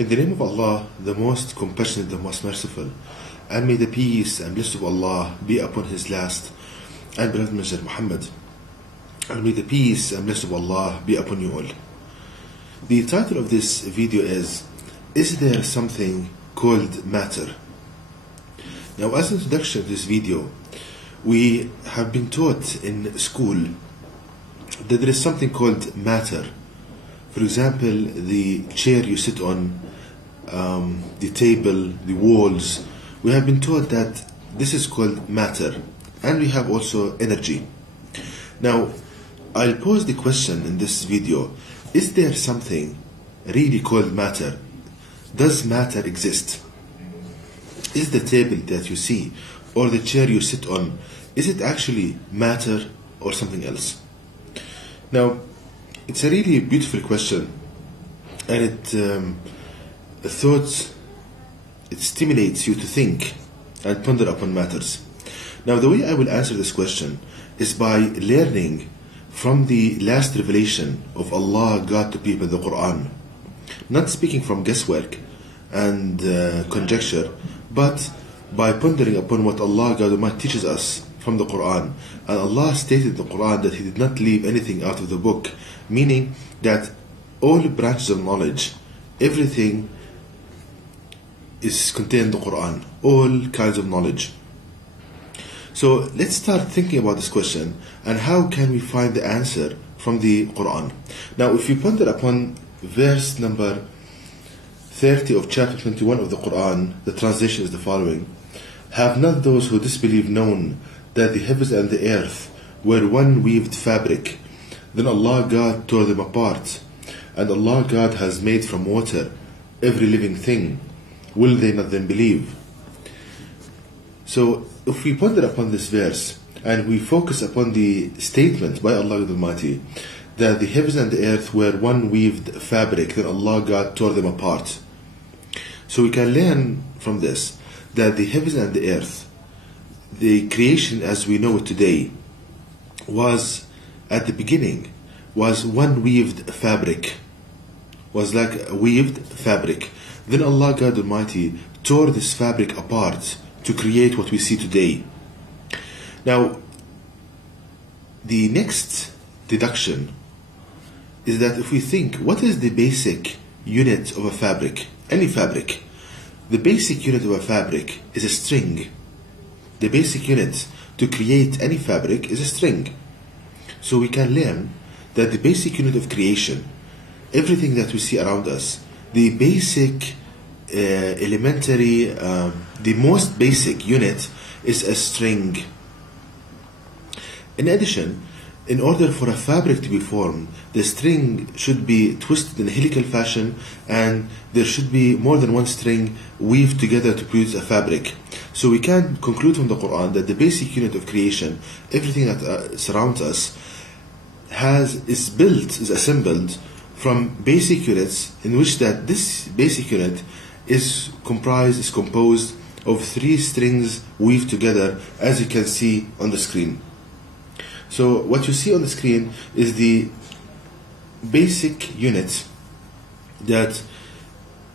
In the name of Allah, the most compassionate, the most merciful, and may the peace and blessing of Allah be upon His last and beloved Messenger Muhammad, and may the peace and blessing of Allah be upon you all. The title of this video is there something called matter? Now, as an introduction to this video, we have been taught in school that there is something called matter. For example, the chair you sit on, the table, the walls. We have been taught that this is called matter, and we have also energy. Now, I'll pose the question in this video: is there something really called matter? Does matter exist? Is the table that you see or the chair you sit on, is it actually matter or something else? Now, it's a really beautiful question, and it stimulates you to think and ponder upon matters. Now, the way I will answer this question is by learning from the last revelation of Allah, God to people, the Quran. Not speaking from guesswork and conjecture, but by pondering upon what Allah, God Almighty, teaches us from the Quran. And Allah stated in the Quran that He did not leave anything out of the book, meaning that all branches of knowledge, everything is contained in the Quran, all kinds of knowledge. So let's start thinking about this question, and how can we find the answer from the Quran. Now, if you ponder upon verse number 30 of chapter 21 of the Quran, the translation is the following: have not those who disbelieve known that the heavens and the earth were one weaved fabric? Then Allah God tore them apart, and Allah God has made from water every living thing. Will they not then believe? So if we ponder upon this verse and we focus upon the statement by Allah Almighty that the heavens and the earth were one weaved fabric, then Allah God tore them apart. So we can learn from this that the heavens and the earth, the creation as we know it today, was at the beginning was one weaved fabric, was like a weaved fabric. Then Allah God Almighty tore this fabric apart to create what we see today. Now, the next deduction is that if we think, what is the basic unit of a fabric? Any fabric. The basic unit of a fabric is a string. The basic unit to create any fabric is a string. So we can learn that the basic unit of creation, everything that we see around us, the basic elementary, the most basic unit is a string. In addition, in order for a fabric to be formed, the string should be twisted in a helical fashion, and there should be more than one string weaved together to produce a fabric. So we can conclude from the Quran that the basic unit of creation, everything that surrounds us, is assembled from basic units, in which that this basic unit is composed of three strings weaved together, as you can see on the screen. So what you see on the screen is the basic unit that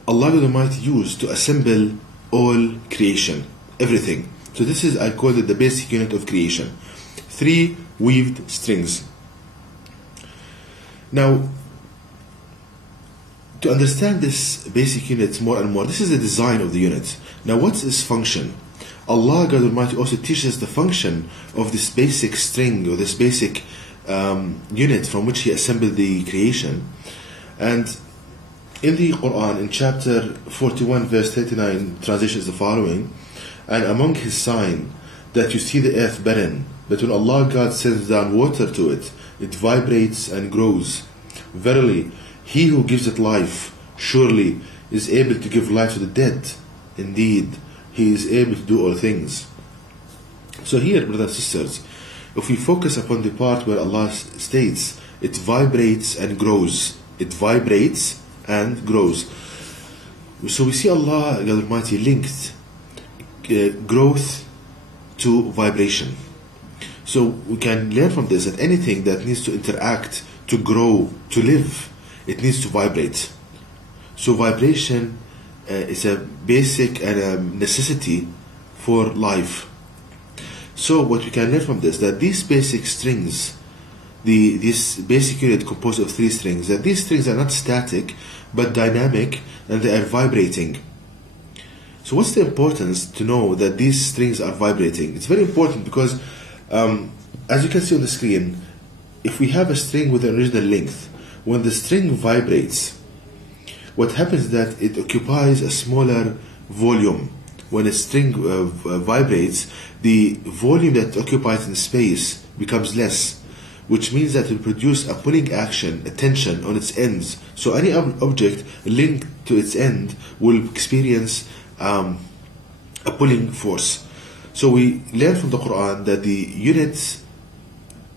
Allah Almighty used to assemble all creation, everything. So this is, I call it the basic unit of creation. Three weaved strings. Now, to understand this basic unit more and more, this is the design of the unit. Now, what's its function? Allah God Almighty also teaches the function of this basic string, or this basic unit from which He assembled the creation. And in the Quran, in chapter 41, verse 39, translation is the following: and among His sign that you see the earth barren, but when Allah God sends down water to it, it vibrates and grows. Verily, He who gives it life, surely is able to give life to the dead. Indeed, He is able to do all things. So here, brothers and sisters, if we focus upon the part where Allah states, it vibrates and grows. It vibrates and grows. So we see Allah God Almighty linked growth to vibration. So we can learn from this that anything that needs to interact, to grow, to live, it needs to vibrate. So vibration is a basic and a necessity for life. So what we can learn from this, that these basic strings, this basic unit composed of 3 strings, that these strings are not static but dynamic, and they are vibrating. So what's the importance to know that these strings are vibrating? It's very important because as you can see on the screen, if we have a string with an original length, when the string vibrates, what happens is that it occupies a smaller volume. When a string vibrates, the volume that occupies in space becomes less, which means that it will produce a pulling action, a tension on its ends. So any object linked to its end will experience a pulling force. So we learn from the Quran that the units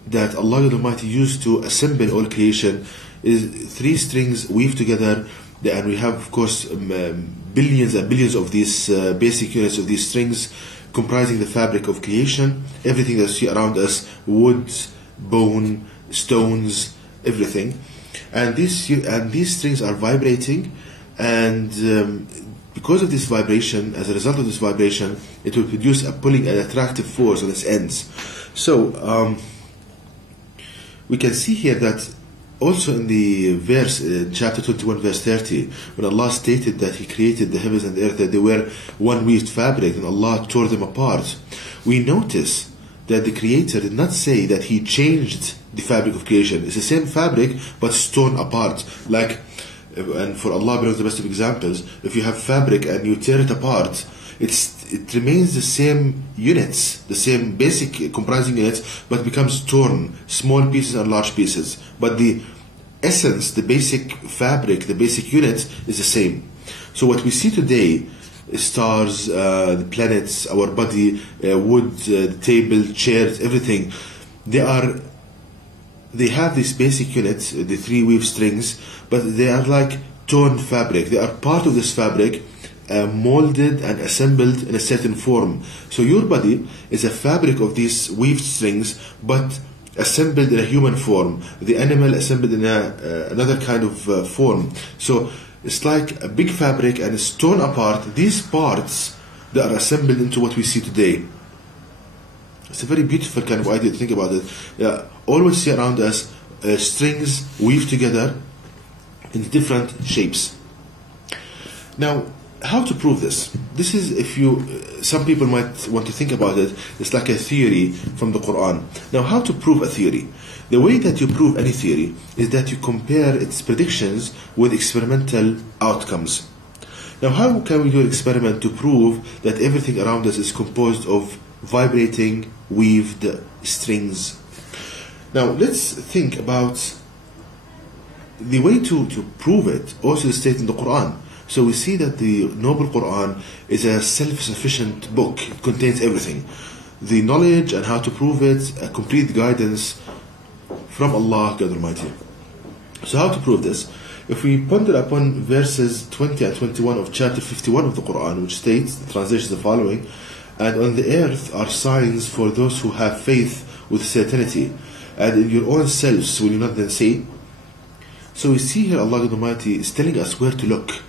that Allah Almighty used to assemble all creation is 3 strings weaved together, and we have, of course, billions and billions of these basic units of these strings comprising the fabric of creation. Everything that you see around us, wood, bone, stones, everything, and these strings are vibrating, and because of this vibration, as a result of this vibration, it will produce a pulling and attractive force on its ends. So we can see here that also in the verse, chapter 21, verse 30, when Allah stated that He created the heavens and the earth, that they were one weaved fabric, and Allah tore them apart, we notice that the Creator did not say that He changed the fabric of creation. It's the same fabric, but it's torn apart. Like, and for Allah brings the best of examples, if you have fabric and you tear it apart, it remains the same units, the same basic comprising units, but becomes torn, small pieces and large pieces. But the essence, the basic fabric, the basic units is the same. So what we see today, stars, the planets, our body, wood, the table, chairs, everything, they have these basic units, the 3 weave strings, but they are like torn fabric. They are part of this fabric, molded and assembled in a certain form. So your body is a fabric of these weaved strings, but assembled in a human form. The animal assembled in another kind of form. So it's like a big fabric, and it's torn apart. These parts that are assembled into what we see today. It's a very beautiful kind of idea to think about it. Always see around us strings weaved together in different shapes. Now, how to prove this? This is, some people might want to think about it, it's like a theory from the Quran. Now, how to prove a theory? The way that you prove any theory is that you compare its predictions with experimental outcomes. Now, how can we do an experiment to prove that everything around us is composed of vibrating, weaved strings? Now, let's think about the way to prove it, also stated in the Quran. So we see that the Noble Quran is a self-sufficient book. It contains everything. The knowledge and how to prove it, a complete guidance from Allah God Almighty. So how to prove this? If we ponder upon verses 20 and 21 of chapter 51 of the Quran, which states, the translation is the following: "And on the earth are signs for those who have faith with certainty, and in your own selves will you not then see?" So we see here Allah God Almighty is telling us where to look.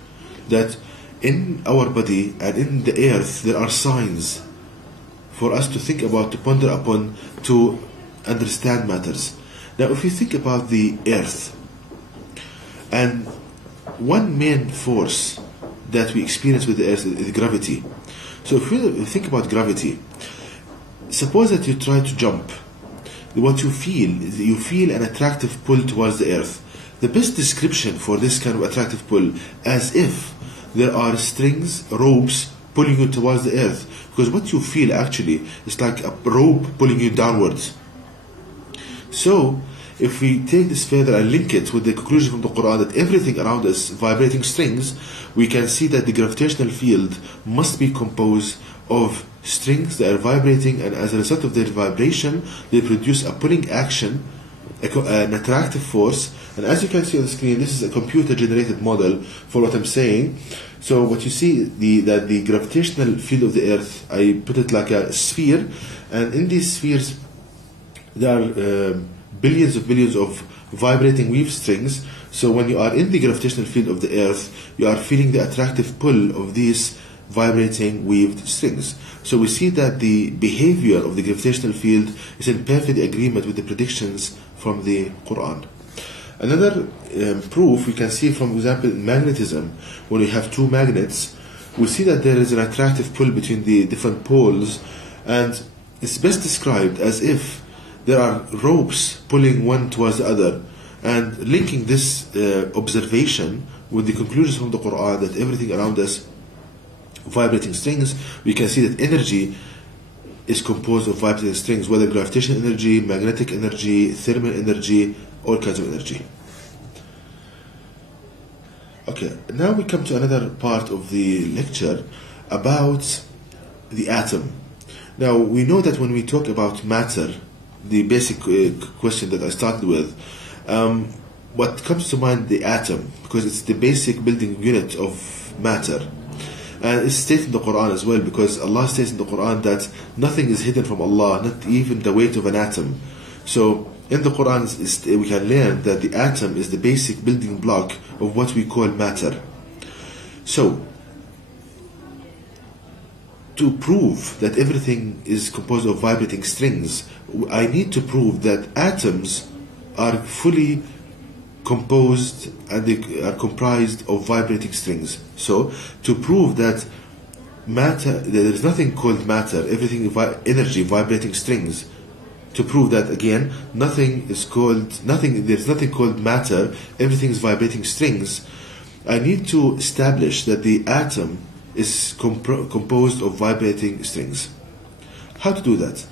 That in our body and in the earth there are signs for us to think about, to ponder upon, to understand matters. Now, if you think about the earth, and one main force that we experience with the earth is gravity. So if you think about gravity, suppose that you try to jump. What you feel is that you feel an attractive pull towards the earth. The best description for this kind of attractive pull, as if there are strings, ropes pulling you towards the earth, because what you feel actually is like a rope pulling you downwards. So if we take this further and link it with the conclusion from the Quran that everything around us vibrating strings, we can see that the gravitational field must be composed of strings that are vibrating, and as a result of their vibration they produce a pulling action, an attractive force. And as you can see on the screen, this is a computer generated model for what I'm saying. So what you see, that the gravitational field of the earth, I put it like a sphere, and in these spheres there are billions of vibrating weave strings, So when you are in the gravitational field of the earth, you are feeling the attractive pull of these vibrating weaved strings. So we see that the behavior of the gravitational field is in perfect agreement with the predictions from the Quran. Another proof we can see, from example, in magnetism. When we have two magnets, we see that there is an attractive pull between the different poles, and it's best described as if there are ropes pulling one towards the other. And linking this observation with the conclusions from the Quran that everything around us vibrating strings, we can see that energy is composed of vibrating strings, whether gravitational energy, magnetic energy, thermal energy, all kinds of energy. Okay, now we come to another part of the lecture about the atom. Now we know that when we talk about matter, the basic question that I started with, what comes to mind, the atom, because it's the basic building unit of matter. And it's stated in the Quran as well, because Allah states in the Quran that nothing is hidden from Allah, not even the weight of an atom. So in the Quran we can learn that the atom is the basic building block of what we call matter. So to prove that everything is composed of vibrating strings, I need to prove that atoms are fully composed and they are comprised of vibrating strings. So to prove that matter, there is nothing called matter, everything energy, vibrating strings, to prove that again there's nothing called matter, everything is vibrating strings, I need to establish that the atom is composed of vibrating strings. How to do that?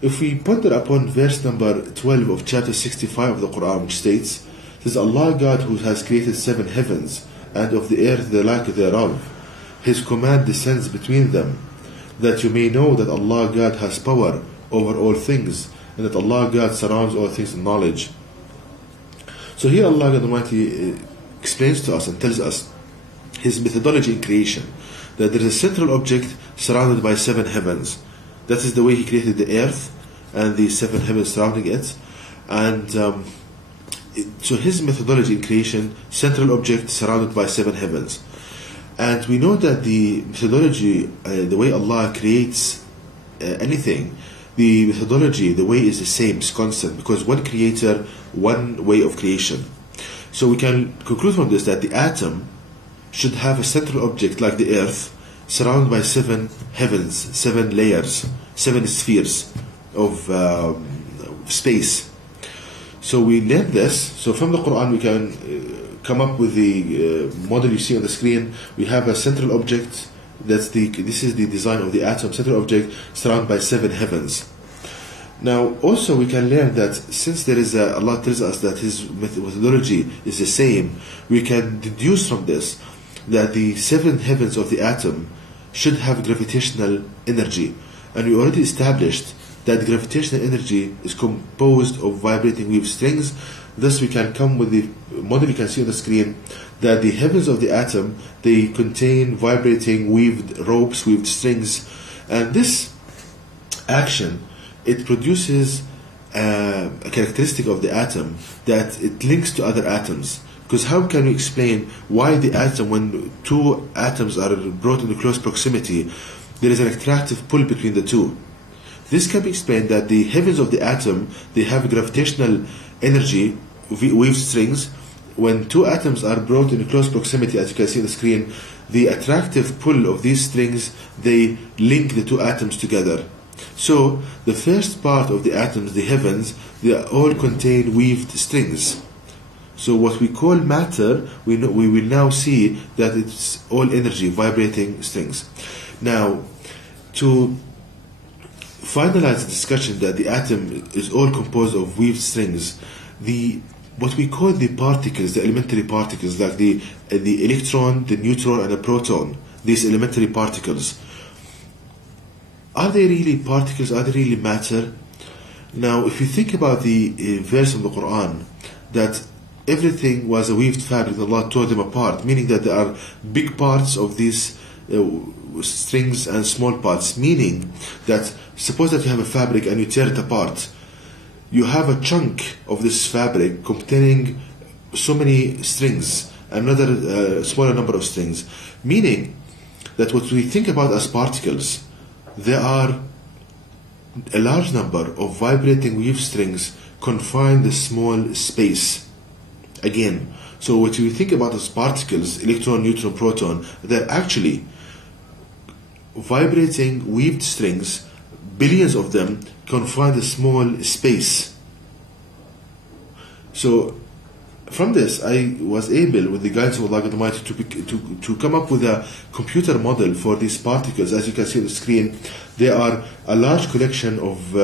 If we ponder upon verse number 12 of chapter 65 of the Quran, which states, it is Allah God who has created 7 heavens, and of the earth the like thereof. His command descends between them, that you may know that Allah God has power over all things, and that Allah God surrounds all things in knowledge. So here Allah God Almighty explains to us and tells us His methodology in creation, that there is a central object surrounded by 7 heavens. That is the way He created the earth and the 7 heavens surrounding it. And so His methodology in creation, central object surrounded by 7 heavens. And we know that the methodology, the way Allah creates anything, the methodology, the way is the same, it's constant, because one creator, one way of creation. So we can conclude from this that the atom should have a central object like the earth, surrounded by 7 heavens, 7 layers, 7 spheres of space. So we learn this. So from the Quran we can come up with the model you see on the screen. We have a central object. This is the design of the atom, central object surrounded by 7 heavens. Now also we can learn that since there is Allah tells us that His methodology is the same, we can deduce from this that the 7 heavens of the atom should have gravitational energy. And we already established that gravitational energy is composed of vibrating weaved strings. Thus we can come with the model you can see on the screen, that the heavens of the atom, they contain vibrating weaved ropes, weaved strings, and this action, it produces a characteristic of the atom that it links to other atoms. Because how can we explain why the atom, when 2 atoms are brought into close proximity, there is an attractive pull between the 2? This can be explained that the heavens of the atom, they have gravitational energy, weaved strings. When 2 atoms are brought into close proximity, as you can see on the screen, the attractive pull of these strings, they link the 2 atoms together. So the first part of the atoms, the heavens, they all contain weaved strings. So what we call matter, we will now see that it's all energy, vibrating strings. Now, to finalize the discussion that the atom is all composed of weaved strings, what we call the particles, the elementary particles, like the electron, the neutron, and the proton, these elementary particles, are they really particles? Are they really matter? Now, if you think about the verse of the Quran, that everything was a weaved fabric, Allah tore them apart, meaning that there are big parts of these strings and small parts, meaning that suppose that you have a fabric and you tear it apart, you have a chunk of this fabric containing so many strings, another smaller number of strings, meaning that what we think about as particles, there are a large number of vibrating wave strings confined in small space. Again, so what we think about as particles, electron, neutron, proton, they're actually vibrating weaved strings, billions of them confined in a small space. So from this, I was able, with the guidance of Allah Almighty, to come up with a computer model for these particles. As you can see on the screen, they are a large collection of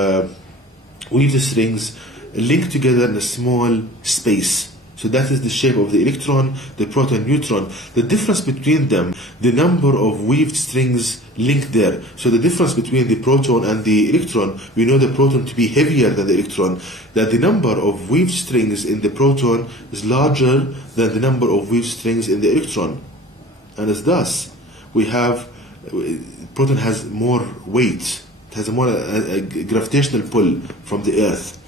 weaved strings linked together in a small space. So that is the shape of the electron, the proton, neutron. The difference between them, the number of weaved strings linked there. So the difference between the proton and the electron, we know the proton to be heavier than the electron, that the number of weaved strings in the proton is larger than the number of weaved strings in the electron. And as thus, we have, proton has more weight, it has a more a gravitational pull from the earth.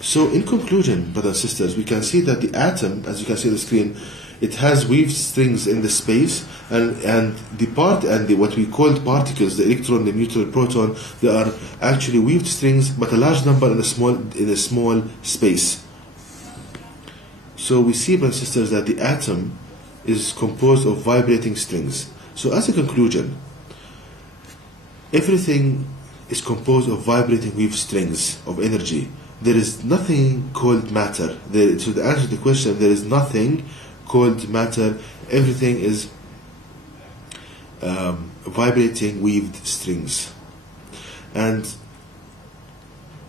So in conclusion, brothers and sisters, we can see that the atom, as you can see on the screen, it has weaved strings in the space, and the part and the what we call particles, the electron, the neutron, the proton, they are actually weaved strings, but a large number in a small space. So we see, brothers and sisters, that the atom is composed of vibrating strings. So as a conclusion, everything is composed of vibrating weaved strings of energy. There is nothing called matter. So to answer the question, there is nothing called matter. Everything is vibrating weaved strings. And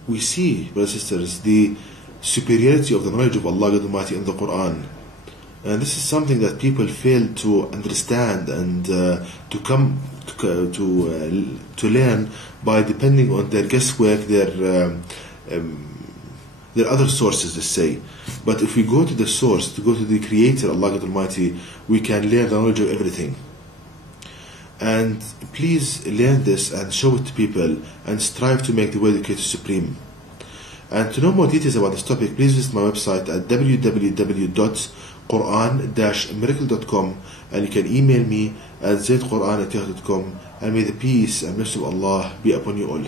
we see, brothers and sisters, the superiority of the knowledge of Allah Almighty in the Quran. And this is something that people fail to understand and to learn by depending on their guesswork, there are other sources, let's say. But if we go to the source, to go to the Creator, Allah Almighty, we can learn the knowledge of everything. And please learn this and show it to people and strive to make the world educated supreme. And to know more details about this topic, please visit my website at www.quran-miracle.com, and you can email me at zaidquran@yahoo.com, and may the peace and mercy of Allah be upon you all.